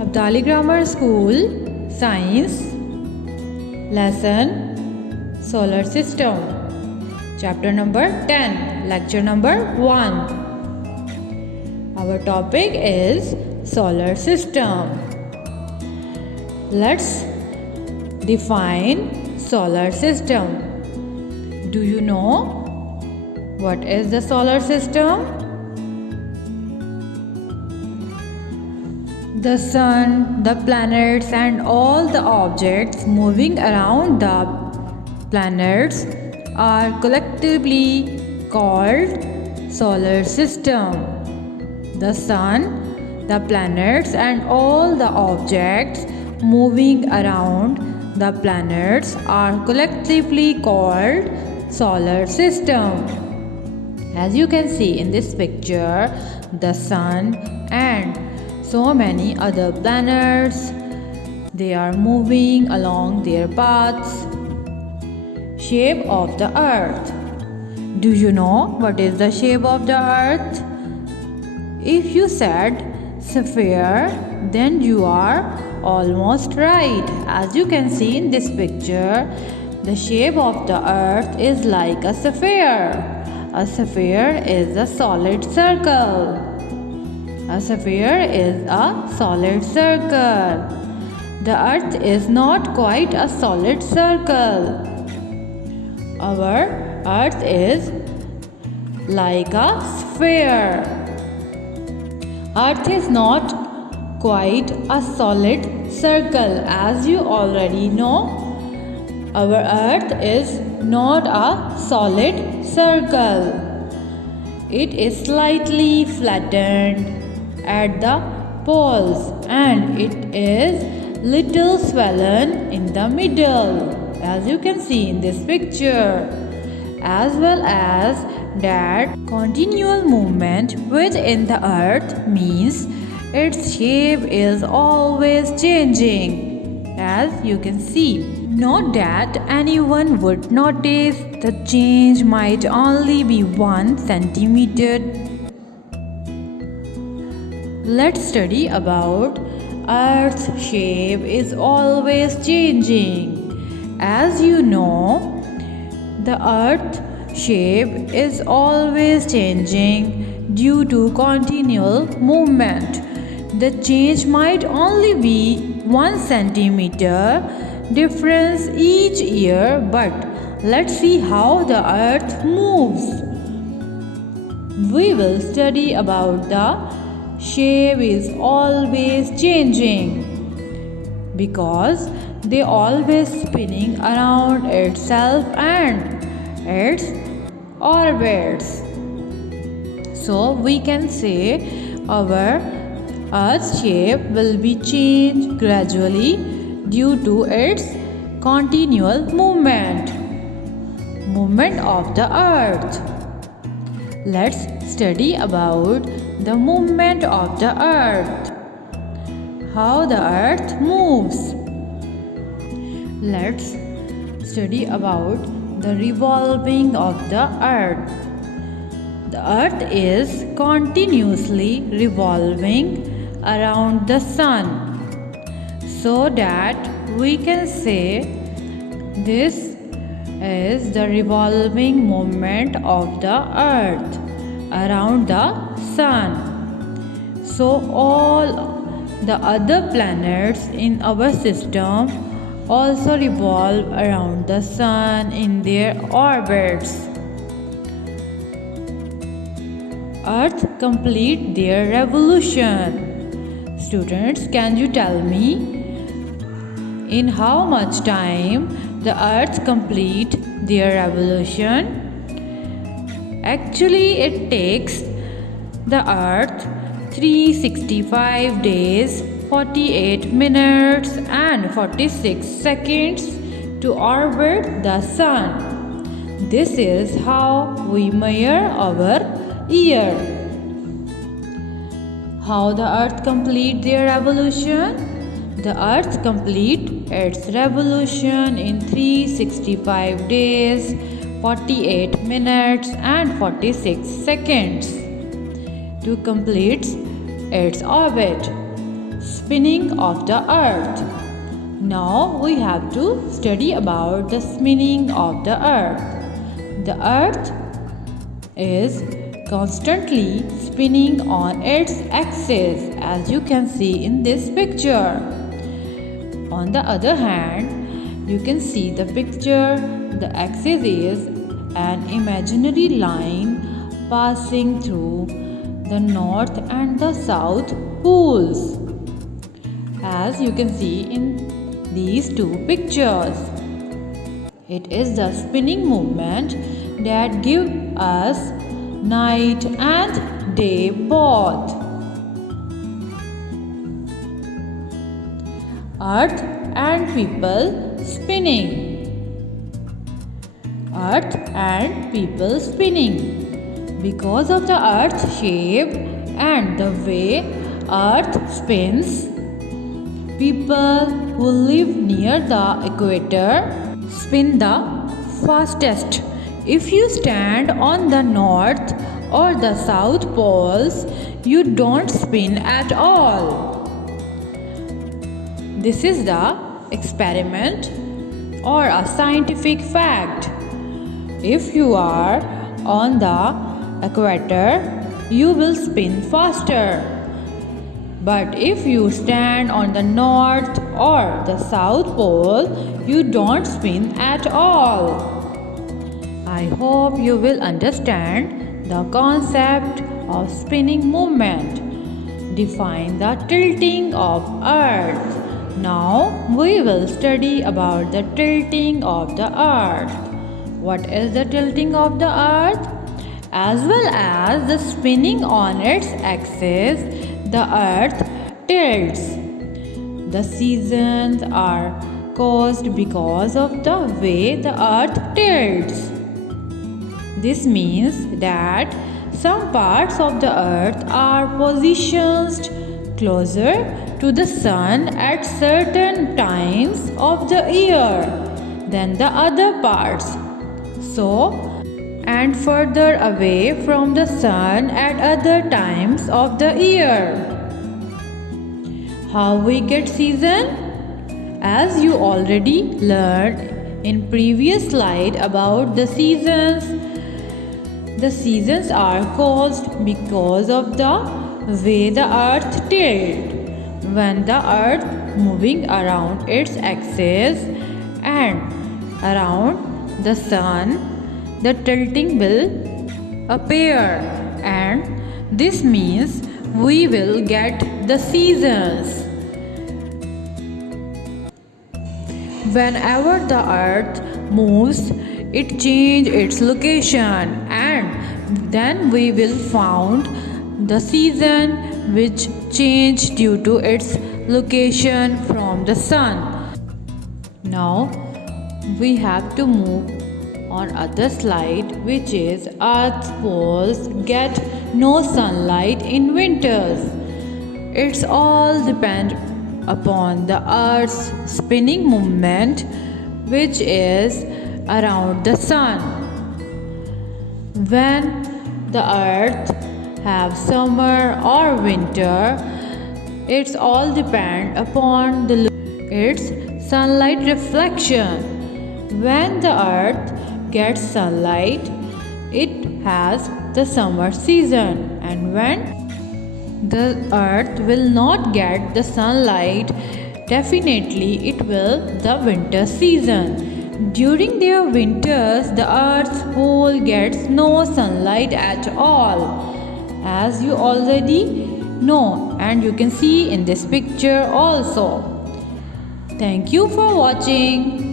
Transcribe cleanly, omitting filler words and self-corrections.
Abdali Grammar School Science Lesson Solar System Chapter number 10 Lecture number 1. Our topic is Solar System. Let's define Solar System. Do you know what is the solar system? The sun, the planets, and all the objects moving around the planets are collectively called solar system. The sun, the planets, and all the objects moving around the planets are collectively called solar system. As you can see in this picture, the sun and so many other planets, they are moving along their paths. Shape of the earth. Do you know what is the shape of the earth? If you said sphere, then you are almost right. As you can see in this picture, the shape of the earth is like a sphere. A sphere is a solid circle. A sphere is a solid circle. The earth is not quite a solid circle. Our earth is like a sphere. Earth is not quite a solid circle. As you already know, our earth is not a solid circle. It is slightly flattened at the poles and it is little swollen in the middle, as you can see in this picture. As well as that continual movement within the earth means its shape is always changing, as you can see. Not that anyone would notice the change might only be 1 centimeter. Let's study about Earth's shape is always changing. As you know, the Earth shape is always changing due to continual movement. The change might only be 1 centimeter difference each year, but let's see how the Earth moves. We will study about the shape is always changing because they always spinning around itself and its orbits. So we can say our Earth's shape will be changed gradually due to its continual movement of the Earth. Let's study about the movement of the Earth. How the Earth moves. Let's study about the revolving of the Earth. The Earth is continuously revolving around the sun, so that we can say this is the revolving movement of the Earth around the sun. So all the other planets in our system also revolve around the sun in their orbits. Earth complete their revolution. Students, can you tell me in how much time the Earth complete their revolution? Actually, it takes the Earth 365 days, 48 minutes and 46 seconds to orbit the sun. This is how we measure our year. How the Earth complete their revolution? The Earth complete its revolution in 365 days, 48 minutes and 46 seconds to complete its orbit. spinning of the earth. Now we have to study about the spinning of the earth. The earth is constantly spinning on its axis, as you can see in this picture. On the other hand, you can see the picture, the axis is an imaginary line passing through the north and the south poles, as you can see in these two pictures. It is the spinning movement that gives us night and day both. Earth and people spinning. Earth and people spinning. Because of the earth's shape and the way earth spins, people who live near the equator spin the fastest. If you stand on the north or the south poles, you don't spin at all. This is the experiment or a scientific fact. If you are on the equator, you will spin faster. But if you stand on the north or the south pole, you don't spin at all. I hope you will understand the concept of spinning movement. Define the tilting of earth. Now we will study about the tilting of the earth. What is the tilting of the earth? As well as the spinning on its axis, the earth tilts. The seasons are caused because of the way the earth tilts. This means that some parts of the earth are positioned closer to the sun at certain times of the year than the other parts. And further away from the sun at other times of the year. How we get season? As you already learned in previous slide about the seasons are caused because of the way the earth tilts. When the earth moving around its axis and around the sun, the tilting will appear, and this means we will get the seasons. Whenever the earth moves, it changes its location, and then we will find the season which change due to its location from the sun. Now we have to move on other slide, which is earth's poles get no sunlight in winters. It's all depend upon the earth's spinning movement, which is around the sun. When the earth have summer or winter, it's all depend upon its sunlight reflection. When the earth gets sunlight, it has the summer season, and when the earth will not get the sunlight, definitely it will the winter season. During their winters, the earth's pole gets no sunlight at all, as you already know, and you can see in this picture also. Thank you for watching.